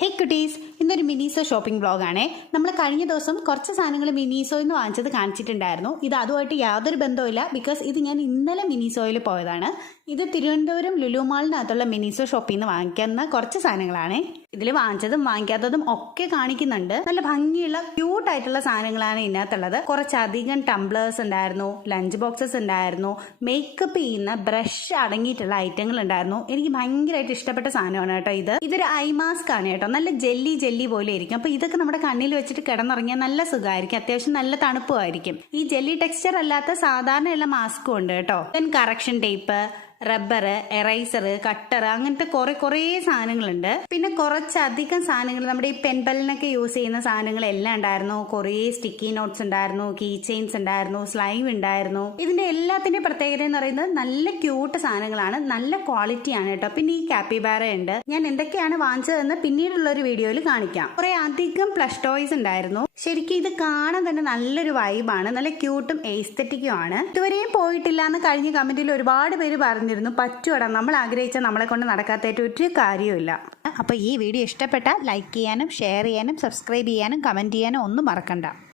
ഹേ കുട്ടീസ്, ഇന്നൊരു മിനീസോ ഷോപ്പിംഗ് വ്ളോഗാണേ. നമ്മൾ കഴിഞ്ഞ ദിവസം കുറച്ച് സാധനങ്ങൾ മിനീസോയിൽ നിന്ന് വാങ്ങിച്ചത് കാണിച്ചിട്ടുണ്ടായിരുന്നു. ഇത് അതുമായിട്ട് യാതൊരു ബന്ധവുമില്ല, ബിക്കോസ് ഇത് ഞാൻ ഇന്നലെ മിനീസോയിൽ പോയതാണ്. ഇത് തിരുവനന്തപുരം ലുലു മാളിനകത്തുള്ള മിനീസോ ഷോപ്പിൽ നിന്ന് വാങ്ങിക്കുന്ന കുറച്ച് സാധനങ്ങളാണ്. ഇതിൽ വാങ്ങിച്ചതും വാങ്ങിക്കാത്തതും ഒക്കെ കാണിക്കുന്നുണ്ട്. നല്ല ഭംഗിയുള്ള ക്യൂട്ടായിട്ടുള്ള സാധനങ്ങളാണ് ഇതിനകത്തുള്ളത്. കുറച്ചധികം ടംബ്ലേഴ്സ് ഉണ്ടായിരുന്നു, ലഞ്ച് ബോക്സസ് ഉണ്ടായിരുന്നു, മേക്കപ്പ് ചെയ്യുന്ന ബ്രഷ് അടങ്ങിയിട്ടുള്ള ഐറ്റങ്ങൾ ഉണ്ടായിരുന്നു. എനിക്ക് ഭയങ്കരമായിട്ട് ഇഷ്ടപ്പെട്ട സാധനമാണ് കേട്ടോ ഇത്. ഇതൊരു ഐ മാസ്ക് ആണ് കേട്ടോ. നല്ല ജെല്ലി പോലെ ഇരിക്കും. അപ്പൊ ഇതൊക്കെ നമ്മുടെ കണ്ണിൽ വെച്ചിട്ട് കിടന്നുറങ്ങിയാൽ നല്ല സുഖമായിരിക്കും. അത്യാവശ്യം നല്ല തണുപ്പുമായിരിക്കും. ഈ ജെല്ലി ടെക്സ്ചർ അല്ലാത്ത സാധാരണയുള്ള മാസ്കും ഉണ്ട് കേട്ടോ. Correction tape, rubber, eraser, cutter, അങ്ങനത്തെ കുറെ സാധനങ്ങളുണ്ട്. പിന്നെ കുറച്ചധികം സാധനങ്ങൾ നമ്മുടെ ഈ പെൻപലിനൊക്കെ യൂസ് ചെയ്യുന്ന സാധനങ്ങളെല്ലാം ഉണ്ടായിരുന്നു. കുറേ സ്റ്റിക്കി നോട്ട്സ് ഉണ്ടായിരുന്നു, കീ ചെയിൻസ് ഉണ്ടായിരുന്നു, സ്ലൈം ഉണ്ടായിരുന്നു. ഇതിന്റെ എല്ലാത്തിന്റെ പ്രത്യേകത എന്ന് പറയുന്നത് നല്ല ക്യൂട്ട് സാധനങ്ങളാണ്, നല്ല ക്വാളിറ്റി ആണ് കേട്ടോ. പിന്നെ ഈ കാപ്പിബാര ഉണ്ട്. ഞാൻ എന്തൊക്കെയാണ് വാങ്ങിച്ചതെന്ന് പിന്നീടുള്ള ഒരു വീഡിയോയിൽ കാണിക്കാം. കുറെ അധികം പ്ലഷ് ടോയ്സ് ഉണ്ടായിരുന്നു. ശരിക്കും ഇത് കാണാൻ തന്നെ നല്ലൊരു വൈബാണ്, നല്ല ക്യൂട്ടും എസ്തെറ്റിക്കും ആണ്. ഇതുവരെയും പോയിട്ടില്ല എന്ന് കഴിഞ്ഞ കമന്റിൽ ഒരുപാട് പേര് പറഞ്ഞിരുന്നു. പറ്റുവടാ, നമ്മൾ ആഗ്രഹിച്ച നമ്മളെ കൊണ്ട് നടക്കാത്തായിട്ട് ഒരു കാര്യമില്ല. അപ്പോൾ ഈ വീഡിയോ ഇഷ്ടപ്പെട്ടാൽ ലൈക്ക് ചെയ്യാനും ഷെയർ ചെയ്യാനും സബ്സ്ക്രൈബ് ചെയ്യാനും കമന്റ് ചെയ്യാനും ഒന്നും മറക്കണ്ട.